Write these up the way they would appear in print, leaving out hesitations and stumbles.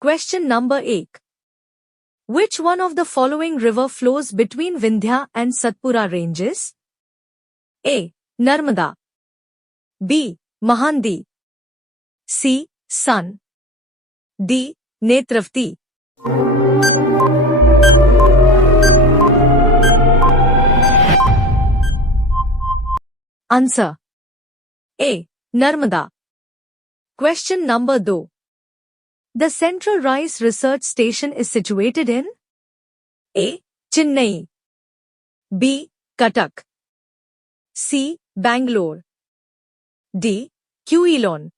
Question number 8. Which one of the following river flows between Vindhya and Satpura ranges? A. Narmada. B. Mahandi. C. Sun. D. Netravati. Answer. A. Narmada. Question number 2. The Central Rice Research Station is situated in A. Chennai. B. Cuttack. C. Bangalore. D. Quilon.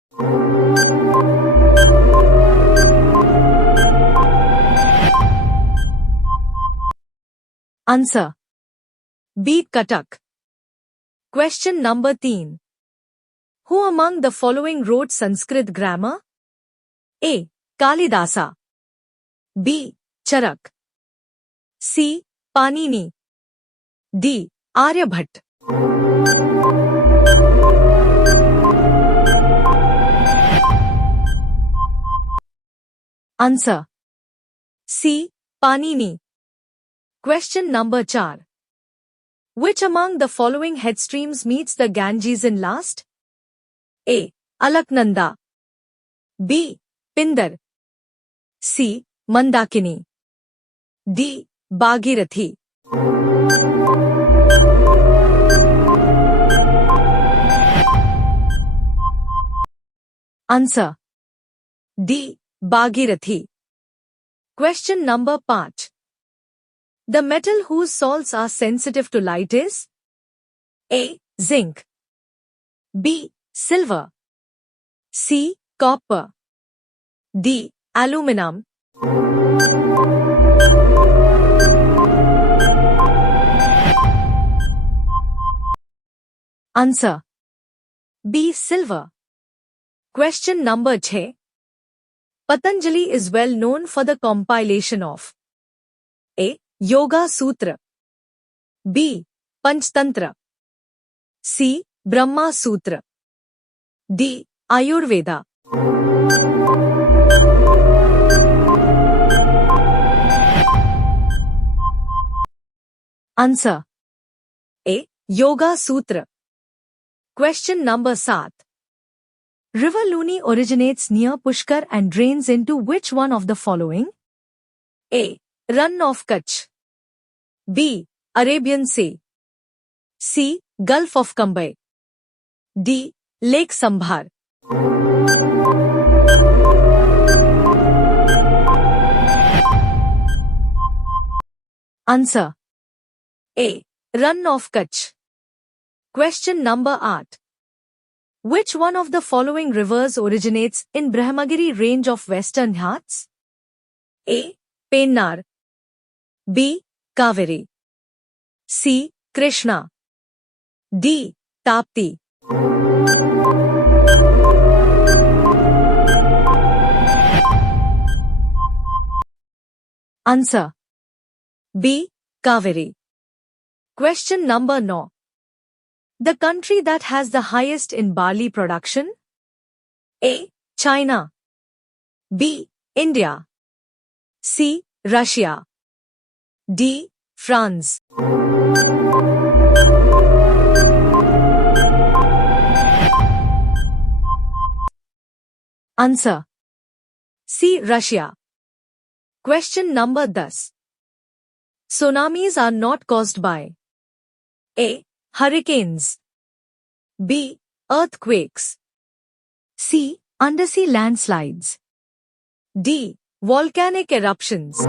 Answer. B. Cuttack. Question number 3. Who among the following wrote Sanskrit grammar? A. Kalidasa. B. Charak. C. Panini. D. Aryabhat. Answer. C. Panini. Question number 4. Which among the following headstreams meets the Ganges in last? A. Alaknanda. B. Pindar. C. Mandakini. D. Bhagirathi. Answer. D. Bhagirathi. Question number 5. The metal whose salts are sensitive to light is A. Zinc. B. Silver. C. Copper. D. Aluminum. Answer. B. Silver. Question number 6. Patanjali is well known for the compilation of A. Yoga Sutra. B. Panchtantra. C. Brahma Sutra. D. Ayurveda. Answer. A. Yoga Sutra. Question number 7. River Luni originates near Pushkar and drains into which one of the following? A. Run of Kutch. B. Arabian Sea. C. Gulf of Cambay. D. Lake Sambhar. Answer. A. Run of Kutch. Question number 8. Which one of the following rivers originates in Brahmagiri range of Western Ghats? A. Pennar. B. Kaveri. C. Krishna. D. Tapti. Answer. B. Kaveri. Question number 9. The country that has the highest in barley production? A. China. B. India. C. Russia. D. France. Answer. C. Russia. Question number 10. Tsunamis are not caused by A. Hurricanes. B. Earthquakes. C. Undersea landslides. D. Volcanic eruptions.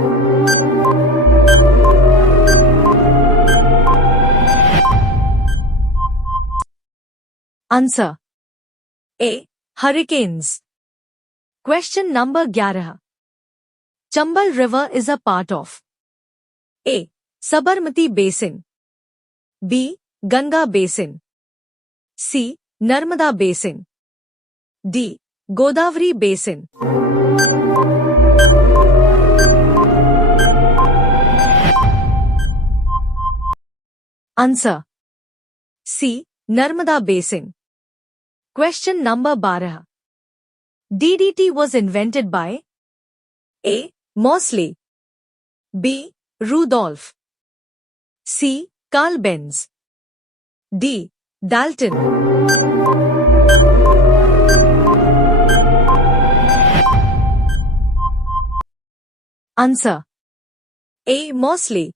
Answer. A. Hurricanes. Question number 11. Chambal River is a part of A. Sabarmati Basin. B. Ganga Basin. C. Narmada Basin. D. Godavari Basin. Answer. C. Narmada Basin. Question number 12. DDT was invented by A. Mosley. B. Rudolph. C. Carl Benz. D. Dalton. Answer. A. Mosley.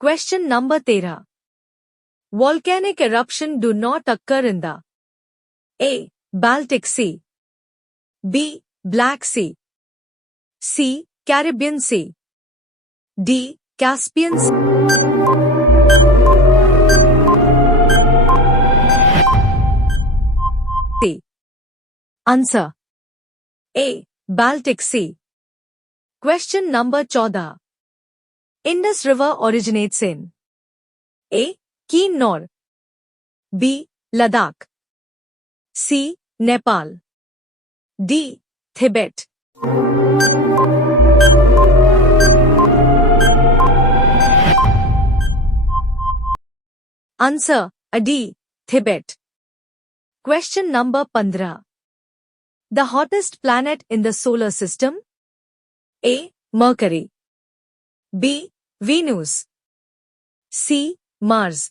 Question number 13. Volcanic eruption do not occur in the A. Baltic Sea. B. Black Sea. C. Caribbean Sea. D. Caspian Sea. Answer. A. Baltic Sea. Question number 14. Indus River originates in A. Kinnaur. B. Ladakh. C. Nepal. D. Tibet. Answer. D. Tibet. Question number 15. The hottest planet in the solar system? A. Mercury. B. Venus. C. Mars.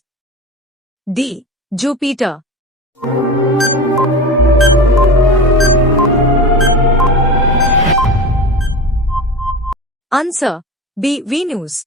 D. Jupiter. Answer. B. Venus.